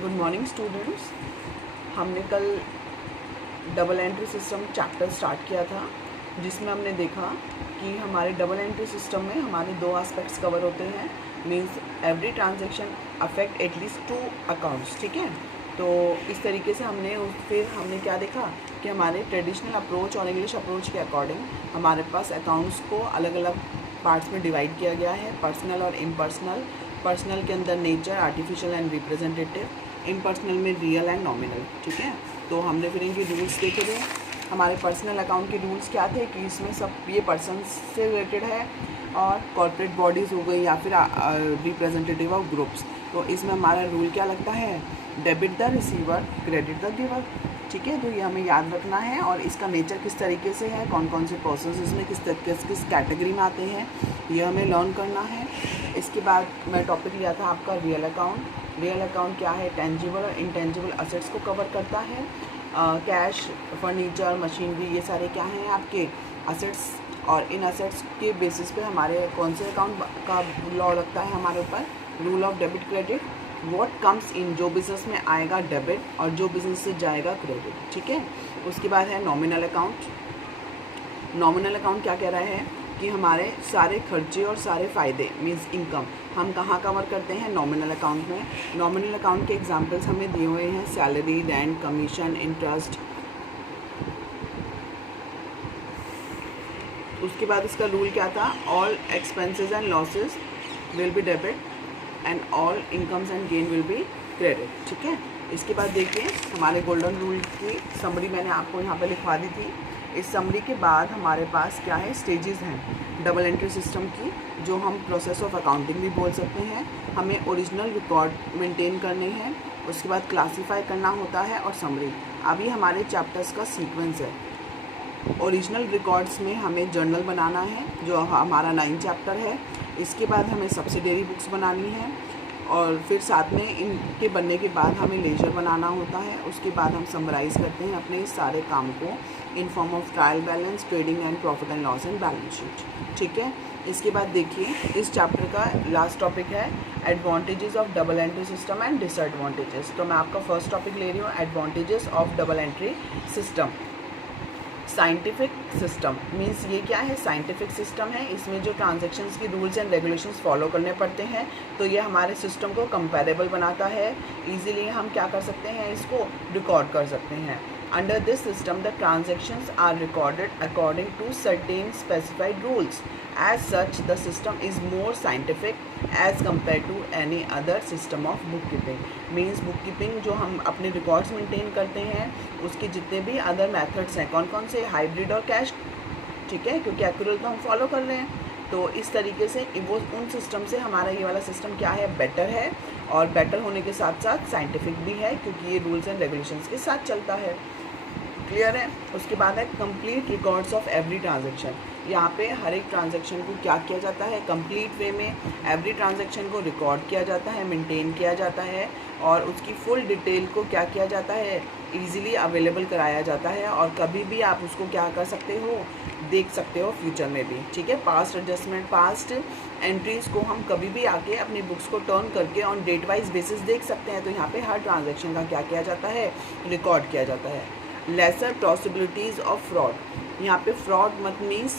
Good morning students. हमने कल double entry system chapter start किया था, जिसमें हमने देखा कि हमारे डबल एंट्री सिस्टम में हमारे दो एस्पेक्ट्स कवर होते हैं। Means every transaction affect at least 2 accounts. ठीक है, तो इस तरीके से फिर हमने क्या देखा कि हमारे ट्रेडिशनल अप्रोच और इंग्लिश अप्रोच के अकॉर्डिंग हमारे पास अकाउंट्स को अलग अलग पार्ट्स में डिवाइड किया गया है, पर्सनल और इम्पर्सनल। पर्सनल के अंदर nature, artificial and representative, impersonal में रियल एंड नॉमिनल। ठीक है, तो हमने फिर इनके रूल्स देखे थे। हमारे पर्सनल अकाउंट के रूल्स क्या थे कि इसमें सब ये पर्सन से रिलेटेड है और कॉर्पोरेट बॉडीज़ हो गई या फिर रिप्रेजेंटेटिव ऑफ ग्रुप्स। तो इसमें हमारा रूल क्या लगता है, debit the receiver, credit the giver. ठीक है, तो ये हमें याद रखना है। और इसका नेचर किस तरीके से है, कौन कौन से पर्सन इसमें किस कैटेगरी में आते हैं, ये हमें लर्न करना है। इसके बाद मैं टॉपिक लिया था आपका रियल अकाउंट। रियल अकाउंट क्या है, टेंजिबल और इंटेंजिबल असेट्स को कवर करता है। कैश, फर्नीचर, मशीनरी, ये सारे क्या हैं आपके असेट्स। और इन असेट्स के बेसिस पे हमारे कौन से अकाउंट का लॉ लगता है हमारे ऊपर, rule of debit credit. What comes in, जो बिज़नेस में आएगा डेबिट और जो बिज़नेस से जाएगा क्रेडिट। ठीक है, उसके बाद है नॉमिनल अकाउंट। नॉमिनल अकाउंट क्या कह रहा है कि हमारे सारे खर्चे और सारे फ़ायदे मीन्स इनकम हम कहाँ कवर करते हैं, नॉमिनल अकाउंट में। नॉमिनल अकाउंट के एग्जांपल्स हमें दिए हुए हैं, सैलरी, रेंट, कमीशन, इंटरेस्ट। उसके बाद इसका रूल क्या था, all expenses and losses will be debit and all incomes and gain will be credit. ठीक है, इसके बाद देखिए हमारे गोल्डन रूल की समरी मैंने आपको यहाँ पे लिखवा दी थी। इस समरी के बाद हमारे पास क्या है, स्टेजेस हैं डबल एंट्री सिस्टम की, जो हम प्रोसेस ऑफ अकाउंटिंग भी बोल सकते हैं। हमें ओरिजिनल रिकॉर्ड मेंटेन करने हैं, उसके बाद क्लासीफाई करना होता है और समरी। अभी हमारे चैप्टर्स का सीक्वेंस है। ओरिजिनल रिकॉर्ड्स में हमें जर्नल बनाना है, जो हमारा 9 चैप्टर है। इसके बाद हमें सब्सिडियरी बुक्स बनानी है और फिर साथ में इनके बनने के बाद हमें लेजर बनाना होता है। उसके बाद हम समराइज़ करते हैं अपने सारे काम को in form of trial balance, trading and profit and loss and balance sheet. ठीक है, इसके बाद देखिए इस चैप्टर का लास्ट टॉपिक है advantages of double entry system and disadvantages. तो मैं आपका फर्स्ट टॉपिक ले रही हूँ, advantages of double entry system. Scientific system means ये क्या है, साइंटिफिक सिस्टम है। इसमें जो ट्रांजैक्शंस की रूल्स एंड रेगुलेशंस फॉलो करने पड़ते हैं, तो ये हमारे सिस्टम को कंपैरेबल बनाता है। इजीली हम क्या कर सकते हैं, इसको रिकॉर्ड कर सकते हैं। Under this system the transactions are recorded according to certain specified rules. As such the system is more scientific as compare to any other system of book keeping. Means book keeping जो हम अपने records maintain करते हैं, उसके जितने भी other methods हैं, कौन कौन से, हाइब्रिड और कैश। ठीक है, क्योंकि एक्यूरल तो हम फॉलो कर रहे हैं। तो इस तरीके से वो उन सिस्टम से हमारा ये वाला सिस्टम क्या है, बेटर है। और बेटर होने के साथ साथ साइंटिफिक भी है, क्योंकि ये रूल्स एंड रेगुलेशंस के साथ चलता है। क्लियर है। उसके बाद है complete records of every transaction. यहाँ पे हर एक ट्रांजैक्शन को क्या किया जाता है, कंप्लीट वे में एवरी ट्रांजैक्शन को रिकॉर्ड किया जाता है, मेंटेन किया जाता है और उसकी फुल डिटेल को क्या किया जाता है, इजीली अवेलेबल कराया जाता है। और कभी भी आप उसको क्या कर सकते हो, देख सकते हो फ्यूचर में भी। ठीक है, पास्ट एडजस्टमेंट, पास्ट एंट्रीज को हम कभी भी आके अपनी बुक्स को टर्न करके ऑन डेट वाइज बेसिस देख सकते हैं। तो यहाँ पे हर ट्रांजैक्शन का क्या किया जाता है, रिकॉर्ड किया जाता है। Lesser possibilities of fraud. यहाँ पे फ्रॉड मत मीन्स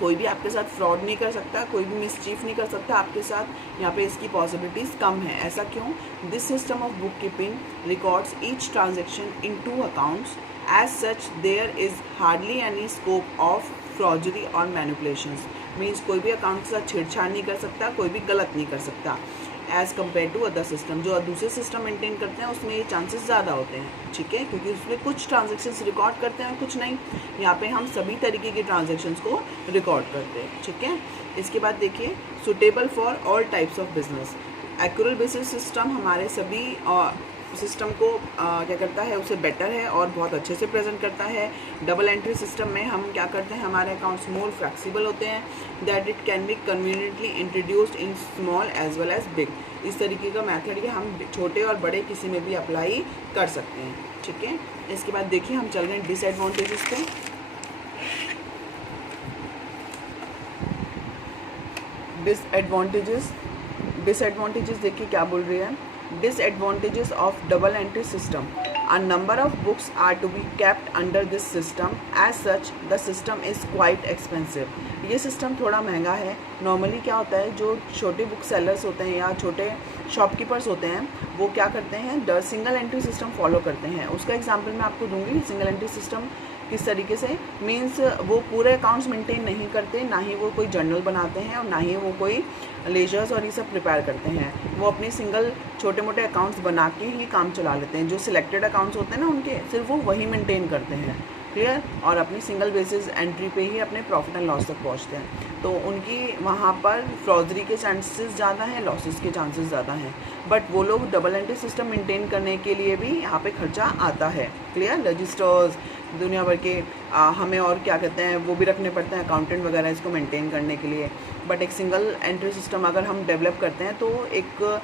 कोई भी आपके साथ फ्रॉड नहीं कर सकता, कोई भी मिसचीफ नहीं कर सकता आपके साथ। यहाँ पे इसकी पॉसिबिलिटीज़ कम है। ऐसा क्यों, this system of book keeping records each transaction in 2 accounts. As such there is hardly any scope of fraudery और मैनिपुलेशंस। मीन्स कोई भी अकाउंट के साथ छेड़छाड़ नहीं कर सकता, कोई भी गलत नहीं कर सकता। As compare to other system, जो दूसरे सिस्टम मेंटेन करते हैं उसमें ये चांसेस ज़्यादा होते हैं। ठीक है, क्योंकि उसमें कुछ ट्रांजैक्शंस रिकॉर्ड करते हैं, कुछ नहीं। यहाँ पे हम सभी तरीके के ट्रांजैक्शंस को रिकॉर्ड करते हैं। ठीक है, इसके बाद देखिए suitable for all types of business. Accrual basis system हमारे सभी सिस्टम को क्या करता है, उसे बेटर है और बहुत अच्छे से प्रेजेंट करता है। डबल एंट्री सिस्टम में हम क्या करते हैं, हमारे अकाउंट्स मोर फ्लेक्सिबल होते हैं, that it can be conveniently introduced in small as well as big. इस तरीके का मेथड ये हम छोटे और बड़े किसी में भी अप्लाई कर सकते हैं। ठीक है, इसके बाद देखिए हम चल रहे हैं डिसएडवांटेजेस पे। डिसएडवांटेजेस देखिए क्या बोल रही है, Disadvantages of double entry system. A number of books are to be kept under this system. As such, the system is quite expensive. ये सिस्टम थोड़ा महंगा है. नॉर्मली क्या होता है, जो छोटे बुक सेलर्स होते हैं या छोटे शॉपकीपर्स होते हैं वो क्या करते हैं, सिंगल एंट्री सिस्टम फॉलो करते हैं. उसका एग्जांपल मैं आपको दूंगी. सिंगल एंट्री सिस्टम किस तरीके से मीन्स वो पूरे अकाउंट्स मेंटेन नहीं करते, ना ही वो कोई जर्नल बनाते हैं और ना ही वो कोई लेजर्स और ये सब प्रिपेयर करते हैं. वो अपने सिंगल छोटे मोटे अकाउंट्स बना के ही काम चला लेते हैं. जो सिलेक्टेड अकाउंट्स होते हैं ना उनके, सिर्फ वो वही मेंटेन करते हैं. क्लियर. और अपनी सिंगल बेसिस एंट्री पे ही अपने प्रॉफिट एंड लॉस तक पहुंचते हैं. तो उनकी वहाँ पर फ्रॉजरी के चांसेस ज़्यादा हैं, लॉसेस के चांसेस ज़्यादा हैं. बट वो लोग डबल एंट्री सिस्टम मेंटेन करने के लिए भी यहाँ पे खर्चा आता है. क्लियर. रजिस्टर्स दुनिया भर के हमें और क्या कहते हैं वो भी रखने पड़ते हैं, अकाउंटेंट वगैरह इसको मेंटेन करने के लिए. बट एक सिंगल एंट्री सिस्टम अगर हम डेवलप करते हैं तो एक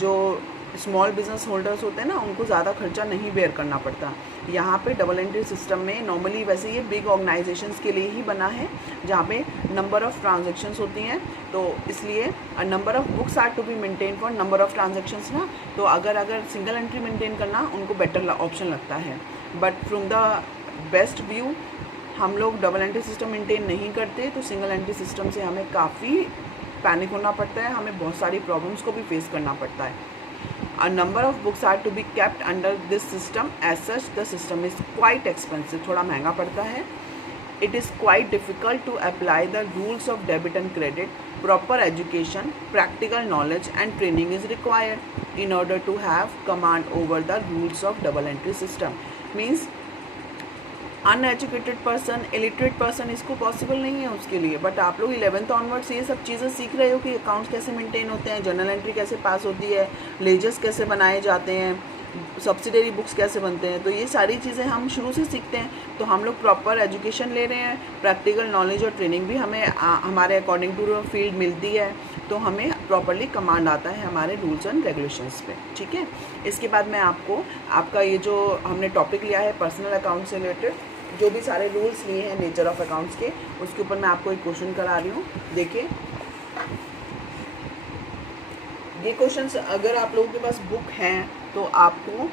जो स्मॉल बिजनेस होल्डर्स होते हैं ना उनको ज़्यादा खर्चा नहीं बेयर करना पड़ता. यहाँ पे डबल एंट्री सिस्टम में नॉर्मली वैसे ये बिग ऑर्गेनाइजेशंस के लिए ही बना है जहाँ पे नंबर ऑफ़ ट्रांजेक्शन्स होती हैं. तो इसलिए number of books are to be maintain for number of transactions ना. तो अगर सिंगल एंट्री मेंटेन करना उनको बेटर ऑप्शन लगता है. But from the best view हम लोग डबल एंट्री सिस्टम मेंटेन नहीं करते तो सिंगल एंट्री सिस्टम से हमें काफ़ी पैनिक होना पड़ता है, हमें बहुत सारी प्रॉब्लम्स को भी फेस करना पड़ता है. A number of books are to be kept under this system. As such, the system is quite expensive. थोड़ा महंगा पड़ता है. It is quite difficult to apply the rules of debit and credit. Proper education, practical knowledge and training is required in order to have command over the rules of double entry system. Means uneducated person, illiterate person इसको possible नहीं है उसके लिए. But आप लोग 11th onwards ये सब चीज़ें सीख रहे हो कि अकाउंट्स कैसे मेंटेन होते हैं, जर्नल एंट्री कैसे पास होती है, लेजर्स कैसे बनाए जाते हैं, सब्सिडरी बुक्स कैसे बनते हैं. तो ये सारी चीज़ें हम शुरू से सीखते हैं. तो हम लोग प्रॉपर एजुकेशन ले रहे हैं, प्रैक्टिकल नॉलेज और ट्रेनिंग भी हमें हमारे अकॉर्डिंग टू फील्ड मिलती है. तो हमें प्रॉपरली कमांड आता है हमारे रूल्स एंड रेगुलेशंस पे. ठीक है. इसके बाद मैं आपका ये जो हमने टॉपिक लिया है पर्सनल अकाउंट से रिलेटेड जो भी सारे रूल्स लिए हैं नेचर ऑफ अकाउंट्स के, उसके ऊपर मैं आपको एक क्वेश्चन करा रही हूँ. देखिए ये क्वेश्चंस अगर आप लोगों के पास बुक हैं तो आपको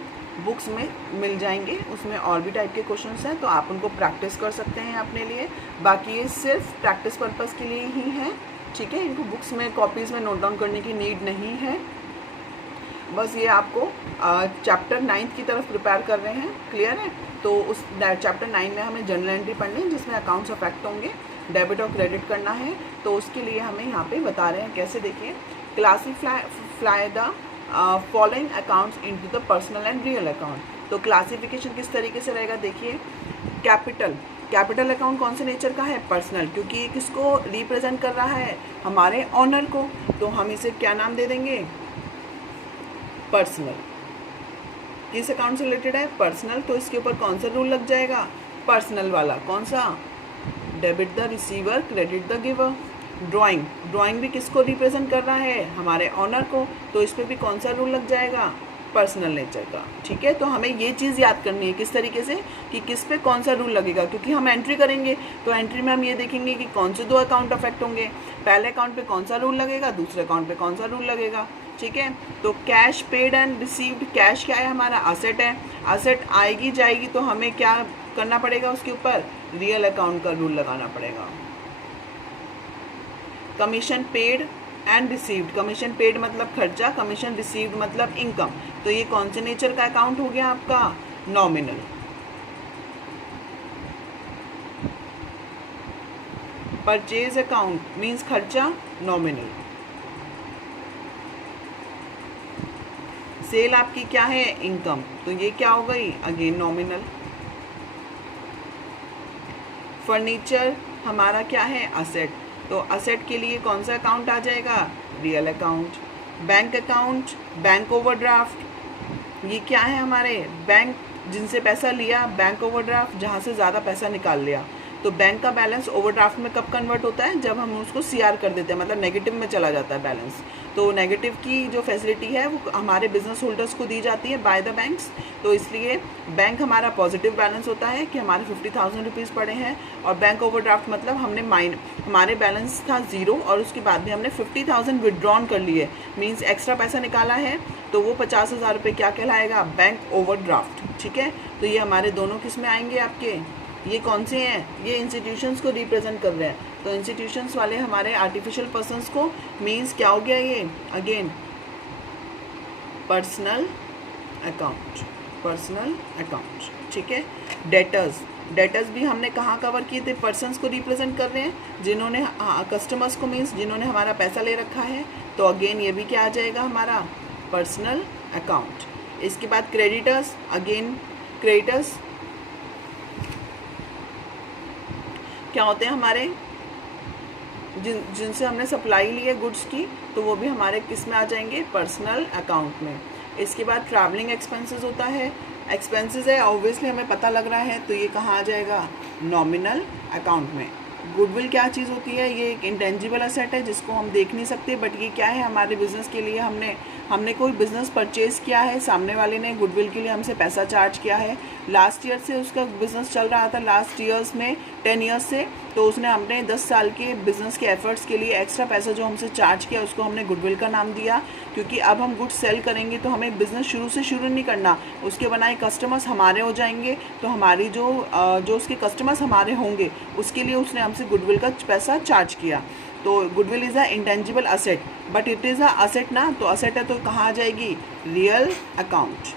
बुक्स में मिल जाएंगे. उसमें और भी टाइप के क्वेश्चंस हैं तो आप उनको प्रैक्टिस कर सकते हैं अपने लिए. बाकी ये सिर्फ प्रैक्टिस पर्पज़ के लिए ही है. ठीक है. इनको बुक्स में कॉपीज़ में नोट डाउन करने की नीड नहीं है. बस ये आपको चैप्टर 9 की तरफ प्रिपेयर कर रहे हैं. क्लियर है. तो उस चैप्टर 9 में हमें जर्नल एंट्री पढ़नी है जिसमें अकाउंट्स ऑफ एक्ट होंगे, डेबिट और क्रेडिट करना है. तो उसके लिए हमें यहाँ पे बता रहे हैं कैसे. देखिए classify the following accounts into the personal and real account. तो क्लासिफिकेशन किस तरीके से रहेगा. देखिए कैपिटल अकाउंट कौन से नेचर का है, पर्सनल, क्योंकि किसको रिप्रेजेंट कर रहा है, हमारे ऑनर को. तो हम इसे क्या नाम दे देंगे, पर्सनल. किस अकाउंट से रिलेटेड है, पर्सनल. तो इसके ऊपर कौन सा रूल लग जाएगा, पर्सनल वाला. कौन सा, debit the receiver, credit the giver. Drawing भी किसको रिप्रेजेंट कर रहा है, हमारे ऑनर को. तो इस पर भी कौन सा रूल लग जाएगा, पर्सनल नेचर का. ठीक है. तो हमें ये चीज़ याद करनी है किस तरीके से कि किस पे कौन सा रूल लगेगा, क्योंकि हम एंट्री करेंगे तो एंट्री में हम ये देखेंगे कि कौन से 2 अकाउंट अफेक्ट होंगे. पहले अकाउंट पे कौन सा रूल लगेगा, दूसरे अकाउंट पे कौन सा रूल लगेगा. ठीक है. तो cash paid and received. Cash क्या है, हमारा असेट है. असेट आएगी जाएगी तो हमें क्या करना पड़ेगा, उसके ऊपर रियल अकाउंट का रूल लगाना पड़ेगा. Commission paid and received. Commission paid मतलब खर्चा, कमीशन रिसीव्ड मतलब इनकम. तो ये कौन से नेचर का अकाउंट हो गया आपका, नॉमिनल. परचेज अकाउंट मीन्स खर्चा, नॉमिनल. सेल आपकी क्या है, इनकम. तो ये क्या हो गई, अगेन नॉमिनल. फर्नीचर हमारा क्या है, असेट. तो असेट के लिए कौन सा अकाउंट आ जाएगा, real account. Bank account, bank overdraft, ये क्या है हमारे, बैंक जिनसे पैसा लिया, बैंक ओवरड्राफ्ट जहाँ से ज़्यादा पैसा निकाल लिया. तो बैंक का बैलेंस ओवरड्राफ्ट में कब कन्वर्ट होता है, जब हम उसको सीआर कर देते हैं, मतलब नेगेटिव में चला जाता है बैलेंस. तो नेगेटिव की जो फैसिलिटी है वो हमारे बिजनेस होल्डर्स को दी जाती है बाय द बैंक्स. तो इसलिए बैंक हमारा पॉजिटिव बैलेंस होता है कि हमारे 50,000 रुपीज़ पड़े हैं. और बैंक ओवरड्राफ्ट मतलब हमारे बैलेंस था 0 और उसके बाद भी हमने 50,000 विड्रॉन कर लिए, मीन्स एक्स्ट्रा पैसा निकाला है. तो वो 50,000 रुपये क्या कहलाएगा, बैंक ओवरड्राफ्ट। ठीक है, तो ये हमारे दोनों किस में आएंगे आपके, ये कौन से हैं, ये इंस्टीट्यूशंस को रिप्रेजेंट कर रहे हैं। तो इंस्टीट्यूशंस वाले हमारे आर्टिफिशियल पर्सनस को मीन्स क्या हो गया, ये again personal account, personal account. ठीक है, डेटर्स, डेटर्स भी हमने कहाँ कवर किए थे, पर्सन्स को रिप्रेजेंट कर रहे हैं, जिन्होंने कस्टमर्स को मीन्स जिन्होंने हमारा पैसा ले रखा है। तो अगेन ये भी क्या आ जाएगा हमारा पर्सनल अकाउंट। इसके बाद क्रेडिटर्स, अगेन क्रेडिटर्स क्या होते हैं हमारे, जिनसे हमने सप्लाई ली है गुड्स की, तो वो भी हमारे किस में आ जाएंगे, पर्सनल अकाउंट में। इसके बाद ट्रैवलिंग एक्सपेंसेस होता है, एक्सपेंसेस है ऑब्वियसली हमें पता लग रहा है, तो ये कहाँ आ जाएगा, नॉमिनल अकाउंट में। गुडविल क्या चीज़ होती है, ये एक इंटेंजिबल असेट है जिसको हम देख नहीं सकते, बट ये क्या है, हमारे बिजनेस के लिए हमने कोई बिज़नेस परचेज़ किया है, सामने वाले ने गुडविल के लिए हमसे पैसा चार्ज किया है। लास्ट ईयर से उसका बिज़नेस चल रहा था, लास्ट ईयर्स में 10 ईयर्स से, तो उसने हमने 10 साल के बिज़नेस के एफर्ट्स के लिए एक्स्ट्रा पैसा जो हमसे चार्ज किया उसको हमने गुडविल का नाम दिया। क्योंकि अब हम गुड्स सेल करेंगे तो हमें बिज़नेस शुरू से शुरू नहीं करना, उसके बनाए कस्टमर्स हमारे हो जाएंगे, तो हमारी जो उसके कस्टमर्स हमारे होंगे उसके लिए उसने हमसे गुडविल का पैसा चार्ज किया। तो goodwill is a intangible asset, but it is a asset ना, तो असेट है तो कहाँ आ जाएगी, real account.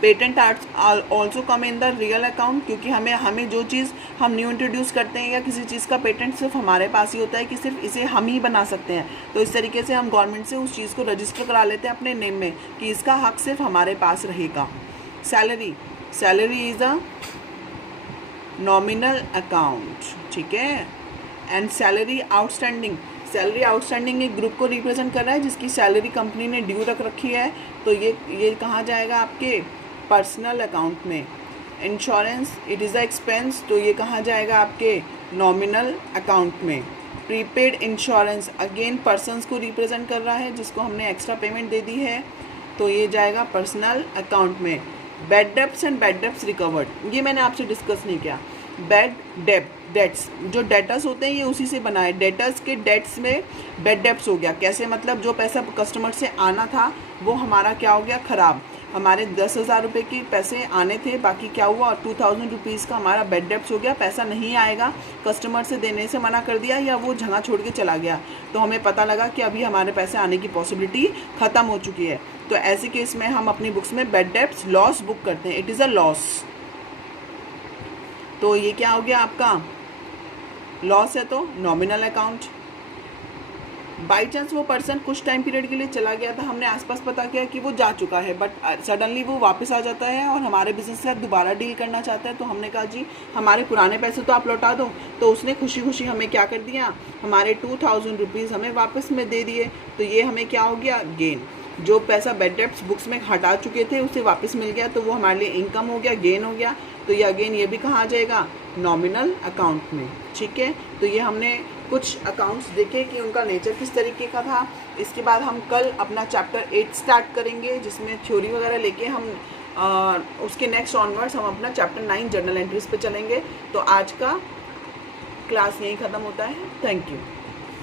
Patent also come in the real account, क्योंकि हमें जो चीज़ हम न्यू इंट्रोड्यूस करते हैं या किसी चीज़ का पेटेंट सिर्फ हमारे पास ही होता है कि सिर्फ इसे हम ही बना सकते हैं, तो इस तरीके से हम गवर्नमेंट से उस चीज़ को रजिस्टर करा लेते हैं अपने नेम में कि इसका हक सिर्फ हमारे पास रहेगा। Salary, salary is a nominal account. ठीक है, and salary outstanding, salary outstanding एक ग्रुप को रिप्रेजेंट कर रहा है जिसकी सैलरी कंपनी ने ड्यू रख रखी है, तो ये कहाँ जाएगा आपके पर्सनल अकाउंट में। Insurance, it is a expense, तो ये कहाँ जाएगा आपके नॉमिनल अकाउंट में। प्रीपेड इंश्योरेंस अगेन पर्सन्स को रिप्रेजेंट कर रहा है जिसको हमने एक्स्ट्रा पेमेंट दे दी है, तो ये जाएगा पर्सनल अकाउंट में। Bad debts and bad debts recovered, ये मैंने आपसे डिस्कस नहीं किया। बैड डेट्स, जो डेटर्स होते हैं ये उसी से बना है, डेटर्स के डेट्स में बैड डेब्ट्स हो गया। कैसे, मतलब जो पैसा कस्टमर से आना था वो हमारा क्या हो गया, ख़राब। हमारे 10,000 रुपये के पैसे आने थे, बाकी क्या हुआ 2,000 रुपीज़ का हमारा बैड डेब्ट्स हो गया, पैसा नहीं आएगा, कस्टमर से देने से मना कर दिया या वो जगह छोड़ के चला गया, तो हमें पता लगा कि अभी हमारे पैसे आने की पॉसिबिलिटी ख़त्म हो चुकी है। तो ऐसे केस में हम अपनी बुक्स में बैड डेब्ट्स लॉस बुक करते हैं, इट इज़ अ लॉस। तो ये क्या हो गया आपका, लॉस है तो नॉमिनल अकाउंट। बाई चांस वो पर्सन कुछ टाइम पीरियड के लिए चला गया था, हमने आसपास पता किया कि वो जा चुका है, बट सडनली वो वापस आ जाता है और हमारे बिजनेस से दोबारा डील करना चाहता है, तो हमने कहा जी हमारे पुराने पैसे तो आप लौटा दो, तो उसने खुशी खुशी हमें क्या कर दिया, हमारे 2,000 रुपीज़ हमें वापस में दे दिए, तो ये हमें क्या हो गया, गेन। जो पैसा बैड डेब्ट्स बुक्स में हटा चुके थे उसे वापस मिल गया, तो वो हमारे लिए इनकम हो गया, गेन हो गया, तो ये अगेन ये भी कहाँ आ जाएगा, नॉमिनल अकाउंट में। ठीक है, तो ये हमने कुछ अकाउंट्स देखे कि उनका नेचर किस तरीके का था। इसके बाद हम कल अपना चैप्टर 8 स्टार्ट करेंगे जिसमें थ्योरी वगैरह लेके हम उसके नेक्स्ट ऑनवर्ड्स हम अपना चैप्टर 9 जर्नल एंट्रीज पे चलेंगे। तो आज का क्लास यहीं ख़त्म होता है। Thank you.